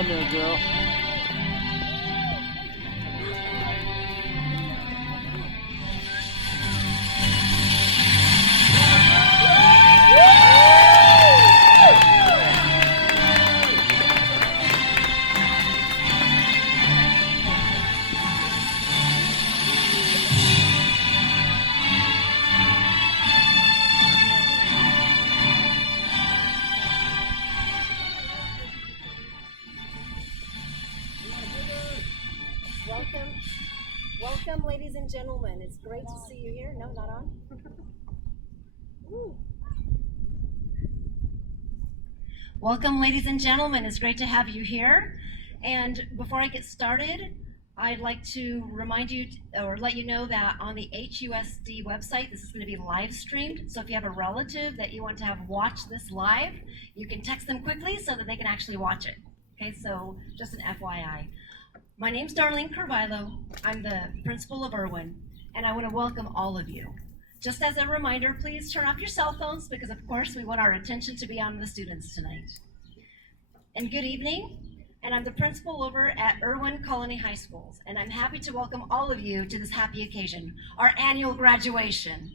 on there, girl. Welcome, ladies and gentlemen. It's great to see you here. No, not on. Welcome, ladies and gentlemen. It's great to have you here. And before I get started, I'd like to remind you or let you know that on the HUSD website, this is going to be live streamed. So if you have a relative that you want to have watch this live, you can text them quickly so that they can actually watch it. Okay, so just an FYI. My name's Darlene Carvillo. I'm the principal of Irwin, and I want to welcome all of you. Just as a reminder, please turn off your cell phones because, of course, we want our attention to be on the students tonight. And good evening, and I'm the principal over at Irwin Colony High School, and I'm happy to welcome all of you to this happy occasion, our annual graduation.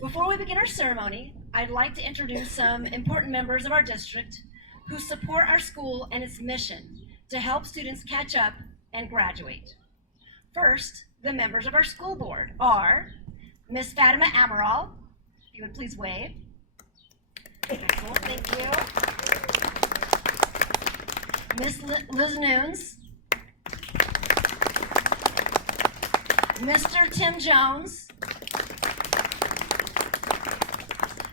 Before we begin our ceremony, I'd like to introduce some important members of our district who support our school and its mission to help students catch up and graduate. First, the members of our school board are Miss Fatima Amaral. If you would please wave. Excellent, thank you. Miss Liz Nunes. Mr. Tim Jones.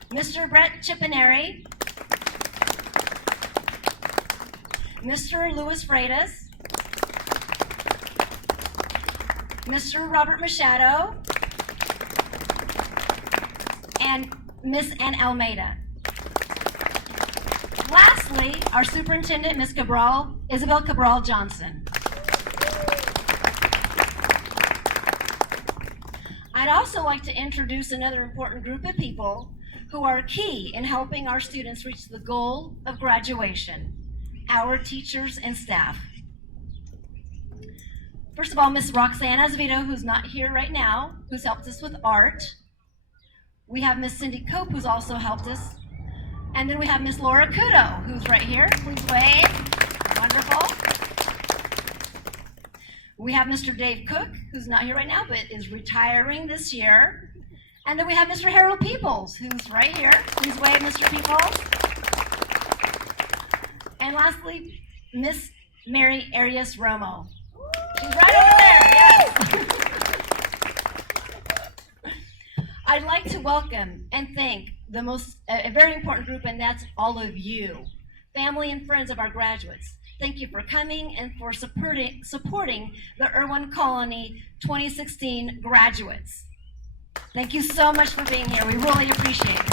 Mr. Brett Chipineri. Mr. Louis Freitas. Mr. Robert Machado, and Miss Ann Almeida. Lastly, our superintendent, Miss Isabel Cabral Johnson. I'd also like to introduce another important group of people who are key in helping our students reach the goal of graduation, our teachers and staff. First of all, Miss Roxanne Azevedo, who's not here right now, who's helped us with art. We have Miss Cindy Cope, who's also helped us. And then we have Miss Laura Kudo, who's right here. Please wave. Wonderful. We have Mr. Dave Cook, who's not here right now, but is retiring this year. And then we have Mr. Harold Peoples, who's right here. Please wave, Mr. Peoples. And lastly, Miss Mary Arias Romo. She's right over there, yes. I'd like to welcome and thank a very important group, and that's all of you, family and friends of our graduates. Thank you for coming and for supporting the Irwin Colony 2016 graduates. Thank you so much for being here. We really appreciate it.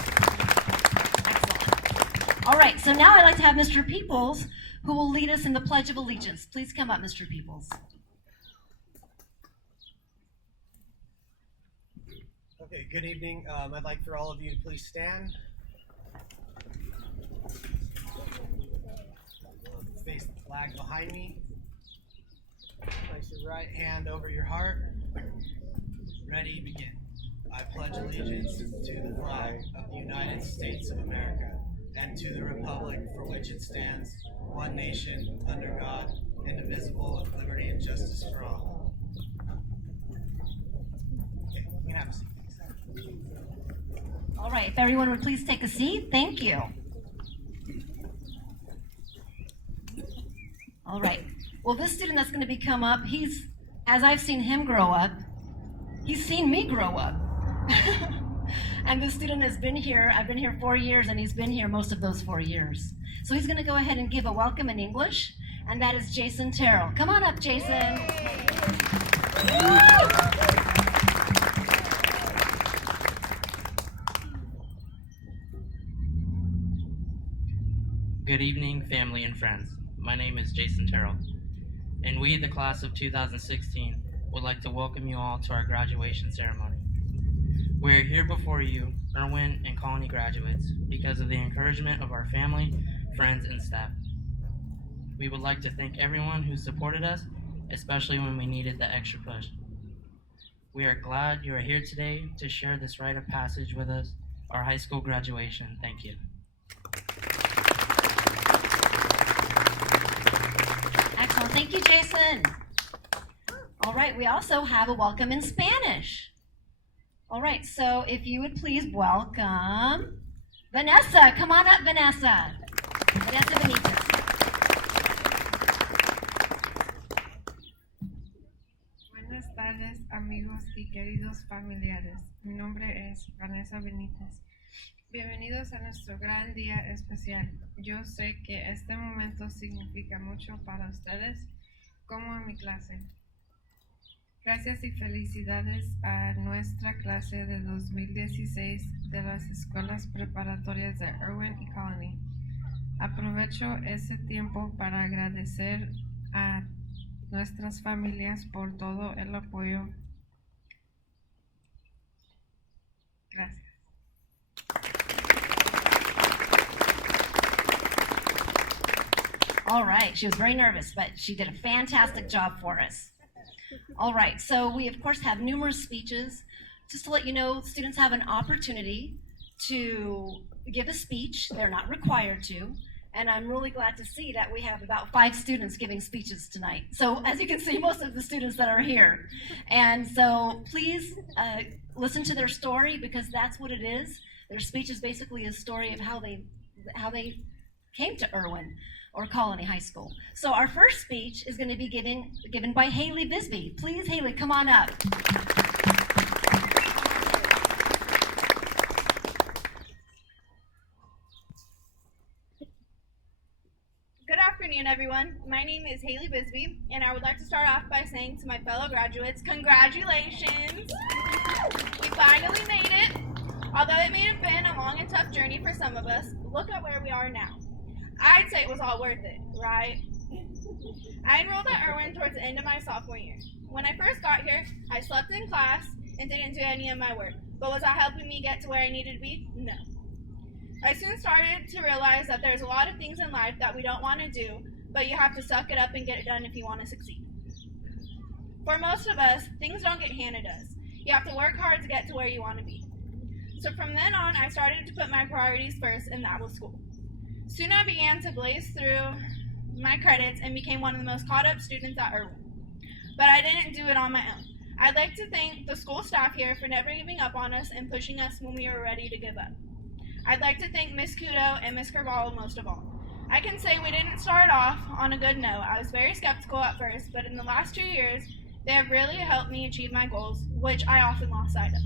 Excellent. All right, so now I'd like to have Mr. Peoples, who will lead us in the Pledge of Allegiance. Please come up, Mr. Peoples. Okay, good evening. I'd like for all of you to please stand. Face the flag behind me. Place your right hand over your heart. Ready, begin. I pledge allegiance to the flag of the United States of America and to the republic for which it stands, one nation, under God, indivisible, with liberty and justice for all. Okay, you can have a seat. All right, if everyone would please take a seat. Thank you. All right. Well, this student that's going to come up, as I've seen him grow up, he's seen me grow up. And this student has been here. I've been here 4 years, and he's been here most of those 4 years. So he's going to go ahead and give a welcome in English, and that is Jason Terrell. Come on up, Jason. Good evening, family and friends. My name is Jason Terrell, and we, the class of 2016, would like to welcome you all to our graduation ceremony. We are here before you, Irwin and Colony graduates, because of the encouragement of our family, friends, and staff. We would like to thank everyone who supported us, especially when we needed the extra push. We are glad you are here today to share this rite of passage with us, our high school graduation. Thank you. Excellent. Thank you, Jason. All right, we also have a welcome in Spanish. All right, so if you would please welcome Vanessa. Come on up, Vanessa. Vanessa Benitez. Buenas tardes, amigos y queridos familiares. Mi nombre es Vanessa Benítez. Bienvenidos a nuestro gran día especial. Yo sé que este momento significa mucho para ustedes, como a mi clase. Gracias y felicidades a nuestra clase de 2016 de las escuelas preparatorias de Irwin y Colony. Aprovecho ese tiempo para agradecer a nuestras familias por todo el apoyo. Gracias. All right, she was very nervous, but she did a fantastic job for us. All right, so we of course have numerous speeches. Just to let you know, students have an opportunity to give a speech. They're not required to, and I'm really glad to see that we have about 5 students giving speeches tonight. So as you can see, most of the students that are here. And so please listen to their story, because that's what it is. Their speech is basically a story of how they came to Irwin or Colony High School. So our first speech is going to be given by Haley Bisbee. Please, Haley, come on up. Good afternoon, everyone. My name is Haley Bisbee, and I would like to start off by saying to my fellow graduates, congratulations! We finally made it. Although it may have been a long and tough journey for some of us, look at where we are now. I'd say it was all worth it, right? I enrolled at Irwin towards the end of my sophomore year. When I first got here, I slept in class and didn't do any of my work. But was that helping me get to where I needed to be? No. I soon started to realize that there's a lot of things in life that we don't want to do, but you have to suck it up and get it done if you want to succeed. For most of us, things don't get handed to us. You have to work hard to get to where you want to be. So from then on, I started to put my priorities first, and that was school. Soon I began to blaze through my credits and became one of the most caught up students at Irwin. But I didn't do it on my own. I'd like to thank the school staff here for never giving up on us and pushing us when we were ready to give up. I'd like to thank Miss Kudo and Miss Carvalho most of all. I can say we didn't start off on a good note. I was very skeptical at first, but in the last 2 years, they have really helped me achieve my goals, which I often lost sight of.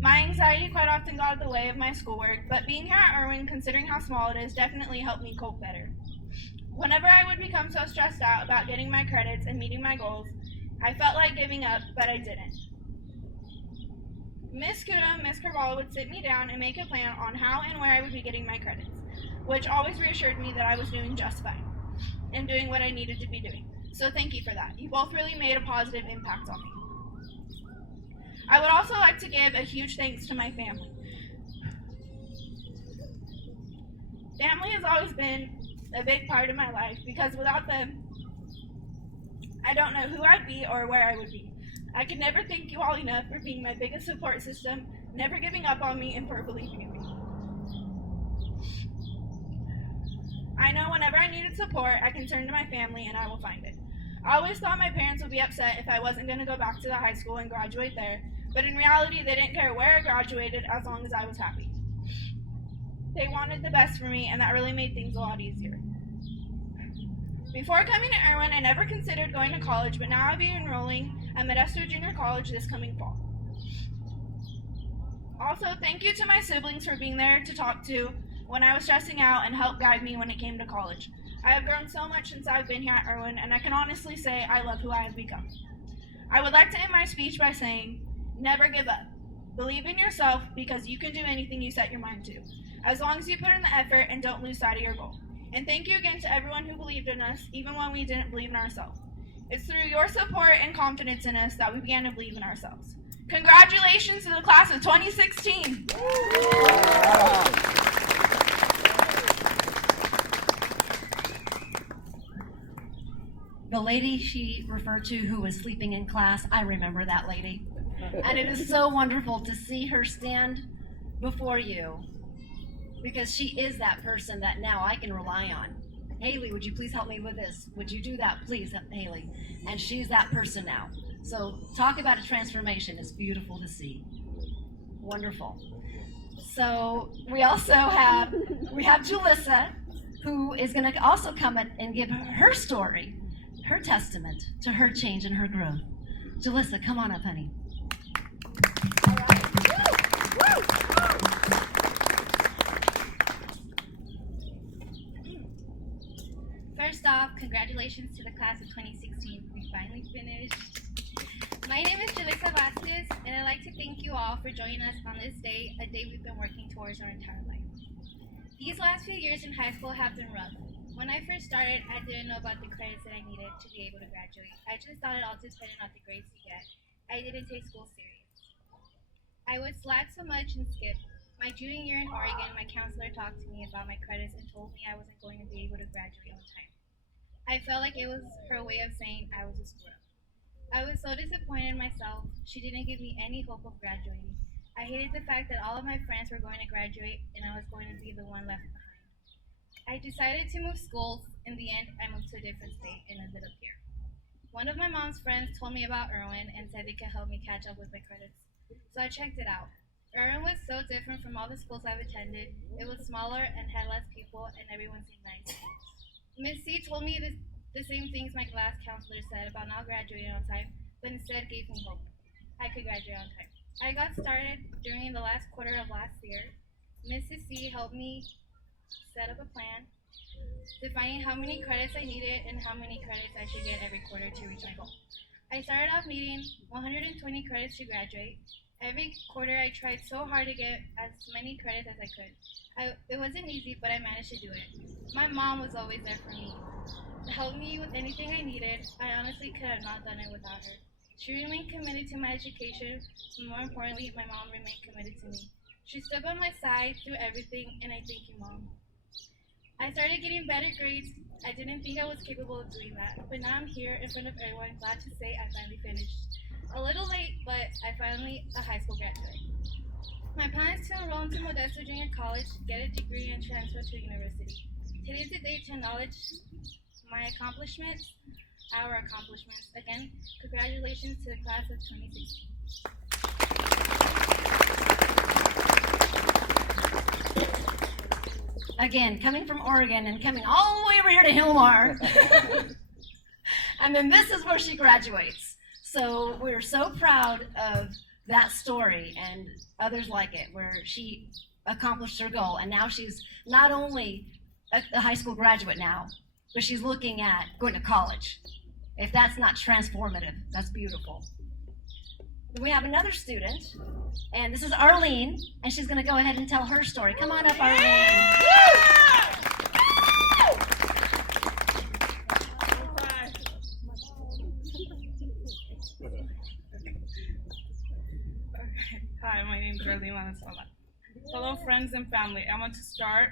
My anxiety quite often got in the way of my schoolwork, but being here at Irwin, considering how small it is, definitely helped me cope better. Whenever I would become so stressed out about getting my credits and meeting my goals, I felt like giving up, but I didn't. Miss Kuda and Miss Carvalho would sit me down and make a plan on how and where I would be getting my credits, which always reassured me that I was doing just fine and doing what I needed to be doing. So thank you for that. You both really made a positive impact on me. I would also like to give a huge thanks to my family. Family has always been a big part of my life because without them, I don't know who I'd be or where I would be. I could never thank you all enough for being my biggest support system, never giving up on me, and for believing in me. I know whenever I needed support, I can turn to my family and I will find it. I always thought my parents would be upset if I wasn't going to go back to the high school and graduate there, but in reality, they didn't care where I graduated as long as I was happy. They wanted the best for me, and that really made things a lot easier. Before coming to Irwin, I never considered going to college, but now I'll be enrolling at Modesto Junior College this coming fall. Also, thank you to my siblings for being there to talk to when I was stressing out and help guide me when it came to college. I have grown so much since I've been here at Irwin, and I can honestly say I love who I have become. I would like to end my speech by saying, never give up. Believe in yourself because you can do anything you set your mind to, as long as you put in the effort and don't lose sight of your goal. And thank you again to everyone who believed in us, even when we didn't believe in ourselves. It's through your support and confidence in us that we began to believe in ourselves. Congratulations to the class of 2016. The lady she referred to who was sleeping in class, I remember that lady. And it is so wonderful to see her stand before you because she is that person that now I can rely on. Haley, would you please help me with this? Would you do that, please, Haley? And she's that person now. So talk about a transformation. It's beautiful to see. Wonderful. So we also have Julissa, who is going to also come and give her story, her testament to her change and her growth. Julissa, come on up, honey. First off, congratulations to the class of 2016. We finally finished. My name is Julissa Vasquez, and I'd like to thank you all for joining us on this day, a day we've been working towards our entire life. These last few years in high school have been rough. When I first started, I didn't know about the credits that I needed to be able to graduate. I just thought it all depended on the grades you get. I didn't take school serious. I would slack so much and skip. My junior year in Oregon, my counselor talked to me about my credits and told me I wasn't going to be able to graduate on time. I felt like it was her way of saying I was a screw up. I was so disappointed in myself. She didn't give me any hope of graduating. I hated the fact that all of my friends were going to graduate and I was going to be the one left behind. I decided to move schools. In the end, I moved to a different state and ended up here. One of my mom's friends told me about Irwin and said they could help me catch up with my credits. So I checked it out. Irwin was so different from all the schools I've attended. It was smaller and had less people and everyone seemed nice. Miss C told me the same things my class counselor said about not graduating on time, but instead gave me hope. I could graduate on time. I got started during the last quarter of last year. Mrs. C helped me set up a plan, defining how many credits I needed and how many credits I should get every quarter to reach my goal. I started off needing 120 credits to graduate. Every quarter I tried so hard to get as many credits as I could. It wasn't easy, but I managed to do it. My mom was always there for me, to help me with anything I needed. I honestly could have not done it without her. She remained committed to my education, but more importantly, my mom remained committed to me. She stood by my side through everything, and I thank you, Mom. I started getting better grades. I didn't think I was capable of doing that, but now I'm here in front of everyone, glad to say I finally finished. A little late, but I finally a high school graduate. My plan is to enroll into Modesto Junior College, get a degree, and transfer to university. Today's the day to acknowledge my accomplishments, our accomplishments. Again, congratulations to the class of 2016. Again, coming from Oregon and coming all the way over here to Hilmar. And then this is where she graduates. So we're so proud of that story and others like it, where she accomplished her goal. And now she's not only a high school graduate now, but she's looking at going to college. If that's not transformative, that's beautiful. Then we have another student, and this is Arlene, and she's going to go ahead and tell her story. Come on up, Arlene. Hi, my name is Arlene Lanasola. Fellow friends and family, I want to start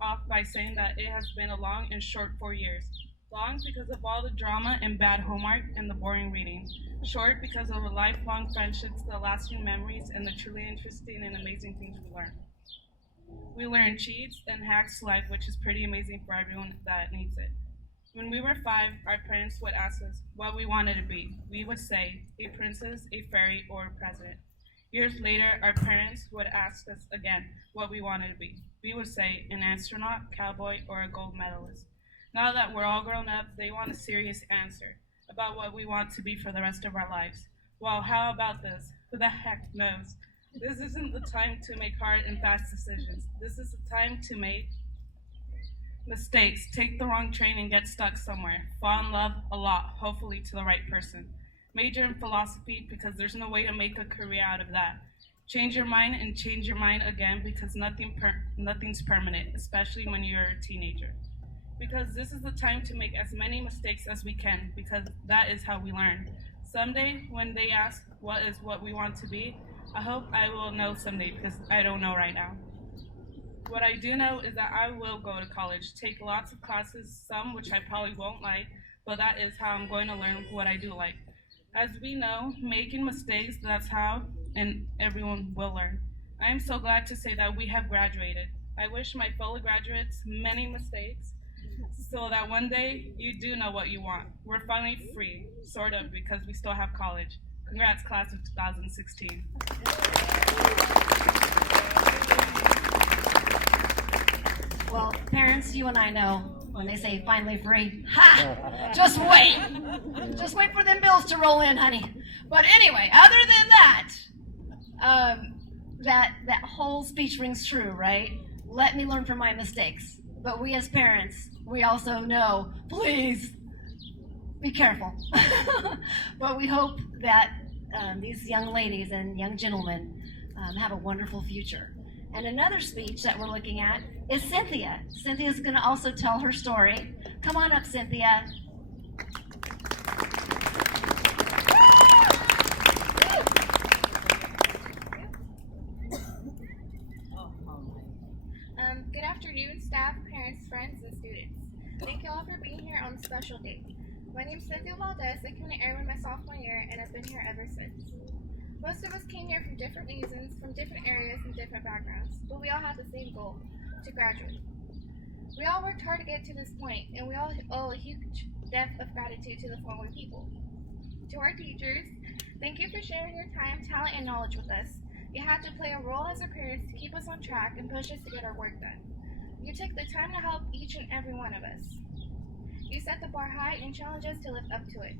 off by saying that it has been a long and short 4 years. Long because of all the drama and bad homework and the boring reading. Short because of the lifelong friendships, the lasting memories, and the truly interesting and amazing things we learn. We learn cheats and hacks to life, which is pretty amazing for everyone that needs it. When we were 5, our parents would ask us what we wanted to be. We would say a princess, a fairy, or a president. Years later, our parents would ask us again what we wanted to be. We would say an astronaut, cowboy, or a gold medalist. Now that we're all grown up, they want a serious answer about what we want to be for the rest of our lives. Well, how about this? Who the heck knows? This isn't the time to make hard and fast decisions. This is the time to make mistakes, take the wrong train and get stuck somewhere. Fall in love a lot, hopefully to the right person. Major in philosophy because there's no way to make a career out of that. Change your mind and change your mind again because nothing's permanent, especially when you're a teenager. Because this is the time to make as many mistakes as we can because that is how we learn. Someday when they ask what is what we want to be, I hope I will know someday because I don't know right now. What I do know is that I will go to college, take lots of classes, some which I probably won't like, but that is how I'm going to learn what I do like. As we know, making mistakes, that's how, and everyone will learn. I am so glad to say that we have graduated. I wish my fellow graduates many mistakes so that one day you do know what you want. We're finally free, sort of, because we still have college. Congrats, class of 2016. Well, parents, you and I know when they say finally free, ha! Just wait. Just wait for them bills to roll in, honey. But anyway, other than that, that whole speech rings true, right? Let me learn from my mistakes. But we as parents, we also know, please be careful. But we hope that these young ladies and young gentlemen have a wonderful future. And another speech that we're looking at is Cynthia. Cynthia's going to also tell her story. Come on up, Cynthia. Good afternoon, staff, parents, friends, and students. Thank you all for being here on this special day. My name is Cynthia Valdez. I came to Irwin my sophomore year, and I've been here ever since. Most of us came here from different reasons, from different areas and different backgrounds, but we all had the same goal, to graduate. We all worked hard to get to this point, and we all owe a huge debt of gratitude to the following people. To our teachers, thank you for sharing your time, talent, and knowledge with us. You had to play a role as our parents to keep us on track and push us to get our work done. You took the time to help each and every one of us. You set the bar high and challenged us to live up to it.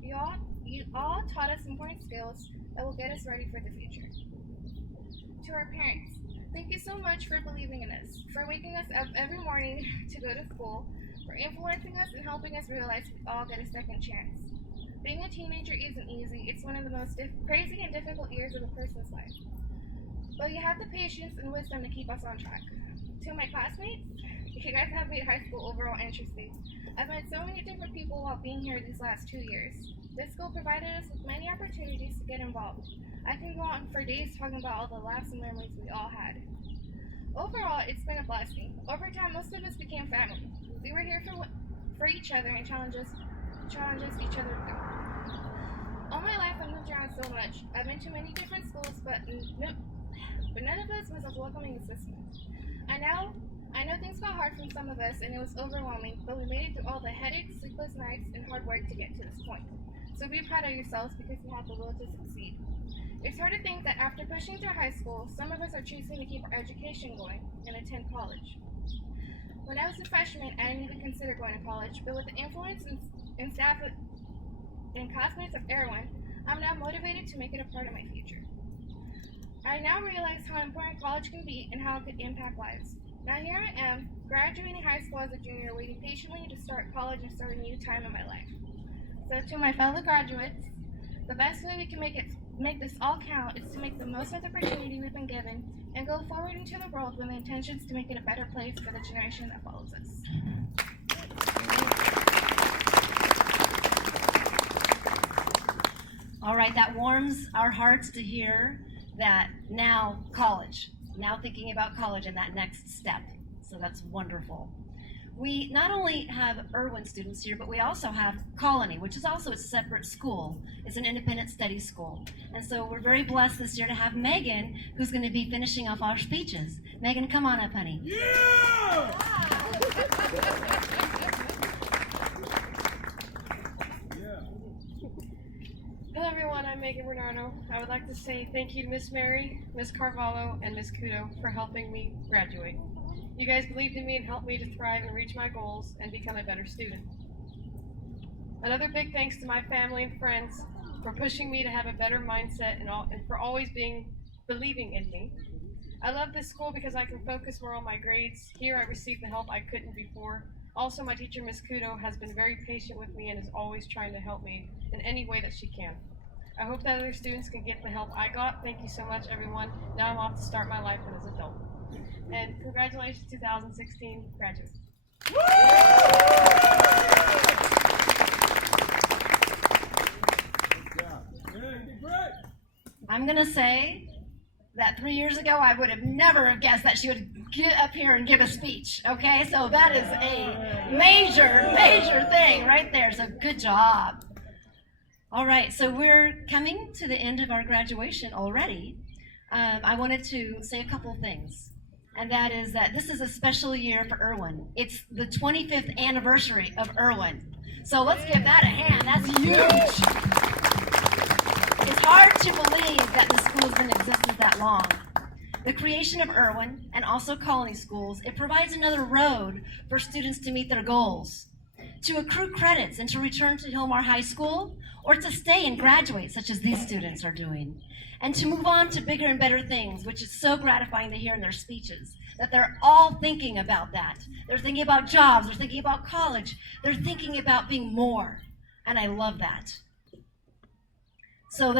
You all taught us important skills that will get us ready for the future. To our parents, thank you so much for believing in us, for waking us up every morning to go to school, for influencing us and helping us realize we all get a second chance. Being a teenager isn't easy. It's one of the most crazy and difficult years of a person's life. But you had the patience and wisdom to keep us on track. To my classmates, you guys have made high school overall interesting. I've met so many different people while being here these last 2 years. This school provided us with many opportunities to get involved. I can go on for days talking about all the laughs and memories we all had. Overall, it's been a blessing. Over time, most of us became family. We were here for each other and challenges each other through. All my life, I've moved around so much. I've been to many different schools, but none of us was as welcoming as this one. I now I know things got hard for some of us and it was overwhelming, but we made it through all the headaches, sleepless nights, and hard work to get to this point. So be proud of yourselves because you had the will to succeed. It's hard to think that after pushing through high school, some of us are choosing to keep our education going and attend college. When I was a freshman, I didn't even consider going to college, but with the influence and staff and classmates of Irwin, I'm now motivated to make it a part of my future. I now realize how important college can be and how it could impact lives. Now here I am, graduating high school as a junior, waiting patiently to start college and start a new time in my life. So to my fellow graduates, the best way we can make this all count is to make the most of the opportunity we've been given and go forward into the world with the intentions to make it a better place for the generation that follows us. All right, that warms our hearts to hear that now college, now thinking about college and that next step. So that's wonderful. We not only have Irwin students here, but we also have Colony, which is also a separate school. It's an independent study school. And so we're very blessed this year to have Megan, who's going to be finishing off our speeches. Megan, come on up, honey. Yeah! Hello everyone, I'm Megan Bernardo. I would like to say thank you to Miss Mary, Miss Carvalho, and Miss Kudo for helping me graduate. You guys believed in me and helped me to thrive and reach my goals and become a better student. Another big thanks to my family and friends for pushing me to have a better mindset and for always believing in me. I love this school because I can focus more on my grades. Here I received the help I couldn't before. Also, my teacher, Miss Kudo, has been very patient with me and is always trying to help me in any way that she can. I hope that other students can get the help I got. Thank you so much, everyone. Now I'm off to start my life as an adult. And congratulations, 2016 graduates. I'm going to say that 3 years ago, I would have never guessed that she would get up here and give a speech, okay? So that is a major thing right there, so good job. All right, so we're coming to the end of our graduation already. I wanted to say a couple things, and that is that this is a special year for Irwin. It's the 25th anniversary of Irwin. So let's give that a hand, that's huge. It's hard to believe that the school has been in existence that long. The creation of Irwin and also Colony schools, it provides another road for students to meet their goals, to accrue credits and to return to Hilmar High School, or to stay and graduate, such as these students are doing, and to move on to bigger and better things, which is so gratifying to hear in their speeches, that they're all thinking about that. They're thinking about jobs, they're thinking about college, they're thinking about being more, and I love that. So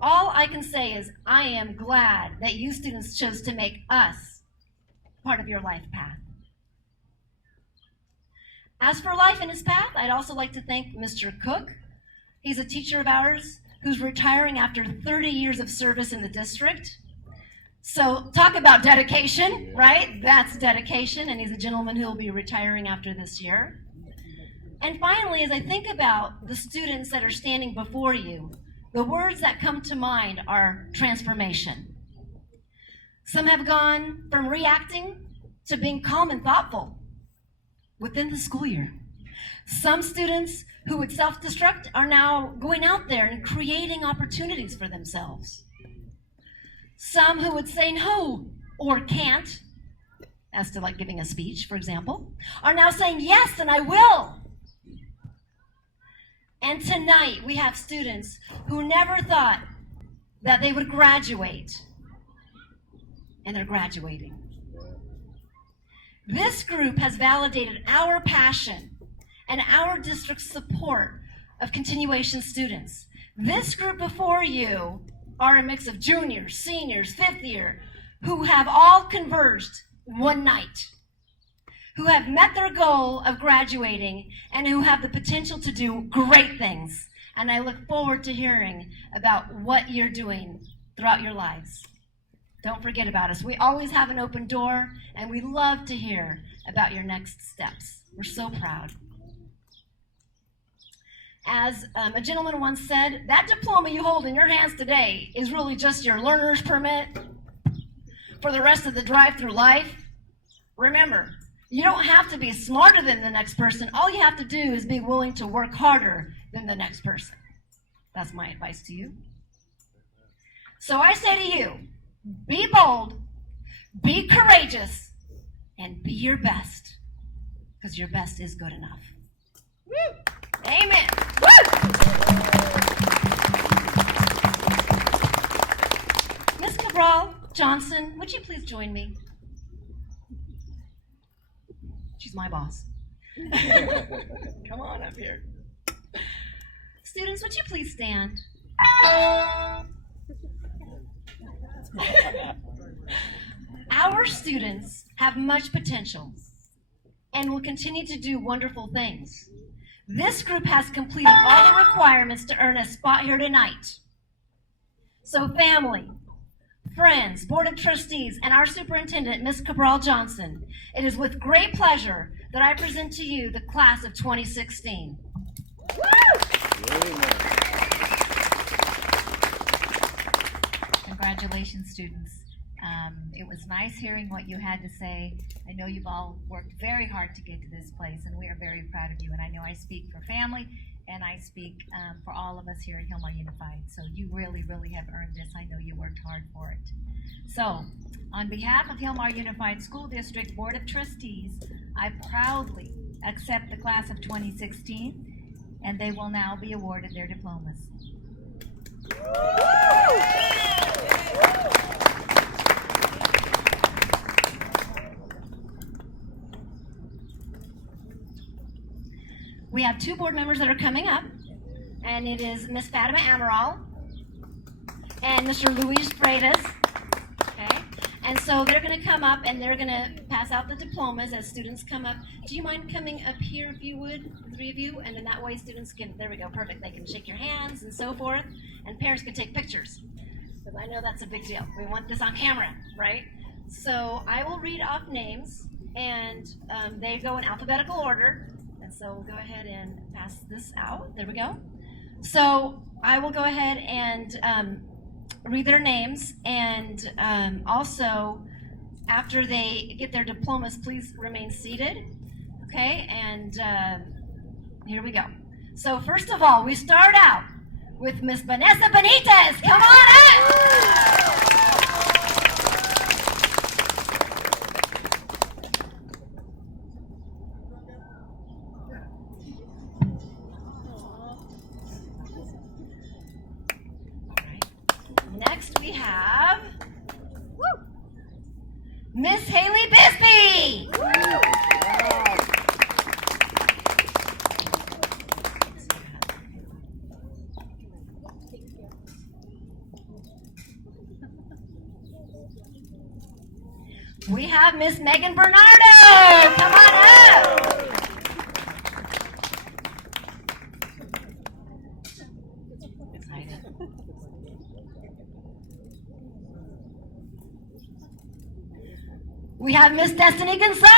all I can say is I am glad that you students chose to make us part of your life path. As for life in his path, I'd also like to thank Mr. Cook. He's a teacher of ours who's retiring after 30 years of service in the district. So talk about dedication, right? That's dedication, and he's a gentleman who will be retiring after this year. And finally, as I think about the students that are standing before you, the words that come to mind are transformation. Some have gone from reacting to being calm and thoughtful within the school year. Some students who would self-destruct are now going out there and creating opportunities for themselves. Some who would say no or can't, as to like giving a speech, for example, are now saying yes and I will. And tonight we have students who never thought that they would graduate, and they're graduating. This group has validated our passion and our district's support of continuation students. This group before you are a mix of juniors, seniors, fifth year, who have all converged one night, who have met their goal of graduating and who have the potential to do great things. And I look forward to hearing about what you're doing throughout your lives. Don't forget about us. We always have an open door, and we love to hear about your next steps. We're so proud. As a gentleman once said, that diploma you hold in your hands today is really just your learner's permit for the rest of the drive through life. Remember, you don't have to be smarter than the next person. All you have to do is be willing to work harder than the next person. That's my advice to you. So I say to you, be bold, be courageous, and be your best, because your best is good enough. Woo! Amen. Woo! Miss Cabral Johnson, would you please join me? She's my boss. Come on up here. Students, would you please stand? Our students have much potential and will continue to do wonderful things. This group has completed all the requirements to earn a spot here tonight. So family, friends, Board of Trustees, and our superintendent, Ms. Cabral Johnson, it is with great pleasure that I present to you the class of 2016. Congratulations, students. It was nice hearing what you had to say. I know you've all worked very hard to get to this place, and we are very proud of you. And I know I speak for family, and I speak for all of us here at Hilmar Unified. So you really, really have earned this. I know you worked hard for it. So, on behalf of Hilmar Unified School District Board of Trustees, I proudly accept the class of 2016, and they will now be awarded their diplomas. We have two board members that are coming up, and it is Miss Fatima Amaral and Mr. Luis Freitas. Okay, and so they're going to come up and they're going to pass out the diplomas as students come up. Do you mind coming up here if you would, the three of you? And then that way students can, there we go, perfect. They can shake your hands and so forth, and parents can take pictures, because I know that's a big deal. We want this on camera, right? So I will read off names, and they go in alphabetical order. And so we'll go ahead and pass this out. There we go. So I will go ahead and read their names, and also after they get their diplomas, please remain seated. Okay, and here we go. So first of all, we start out with Miss Vanessa Benitez. Come on up! Next we have Miss Haley Bisbee. We have Miss Megan Bernardo. Come on up. We have Miss Destiny Gonzalez.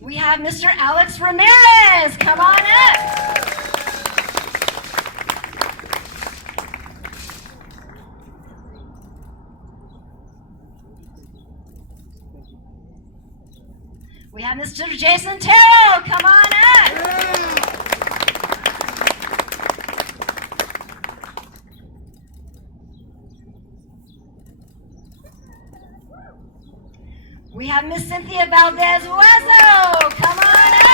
We have Mr. Alex Ramirez. Come on up. We have Mr. Jason Terrell. Come on up. We have Miss Cynthia Valdez Hueso. Come on up.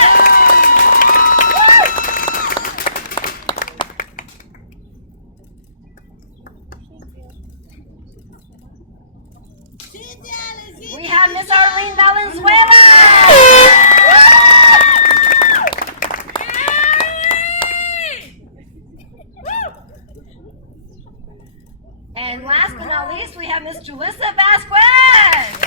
We have Miss Arlene Valenzuela. And last but not least, we have Miss Julissa Vasquez.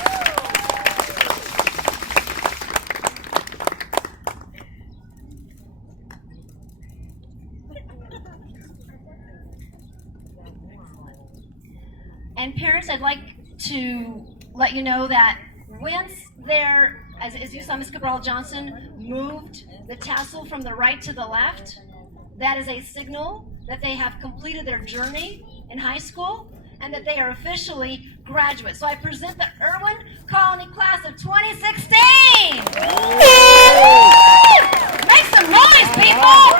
And parents, I'd like to let you know that once their as you saw Ms. Cabral Johnson moved the tassel from the right to the left, that is a signal that they have completed their journey in high school and that they are officially graduates. So I present the Irwin Colony class of 2016. Make some noise, people!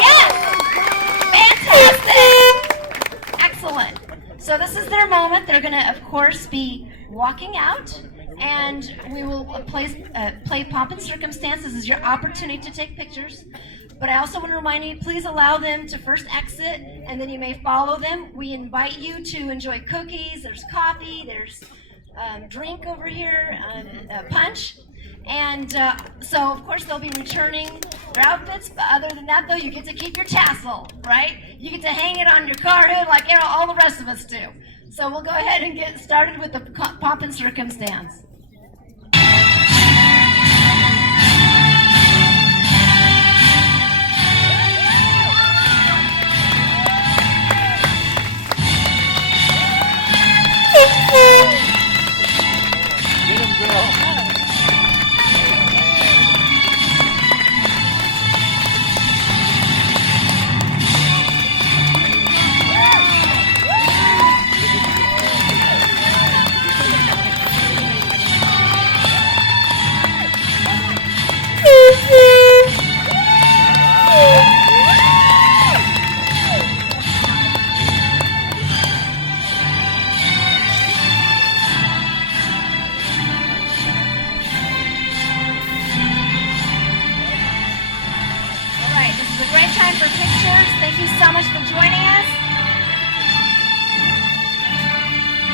Yes! Fantastic! Excellent. So this is their moment. They're going to, of course, be walking out, and we will play Pomp and Circumstance. This is your opportunity to take pictures. But I also want to remind you, please allow them to first exit, and then you may follow them. We invite you to enjoy cookies. There's coffee. There's drink over here, punch. And so, of course, they'll be returning their outfits. But other than that, though, you get to keep your tassel, right? You get to hang it on your car hood like all the rest of us do. So we'll go ahead and get started with the Pomp and Circumstance. Great time for pictures. Thank you so much for joining us.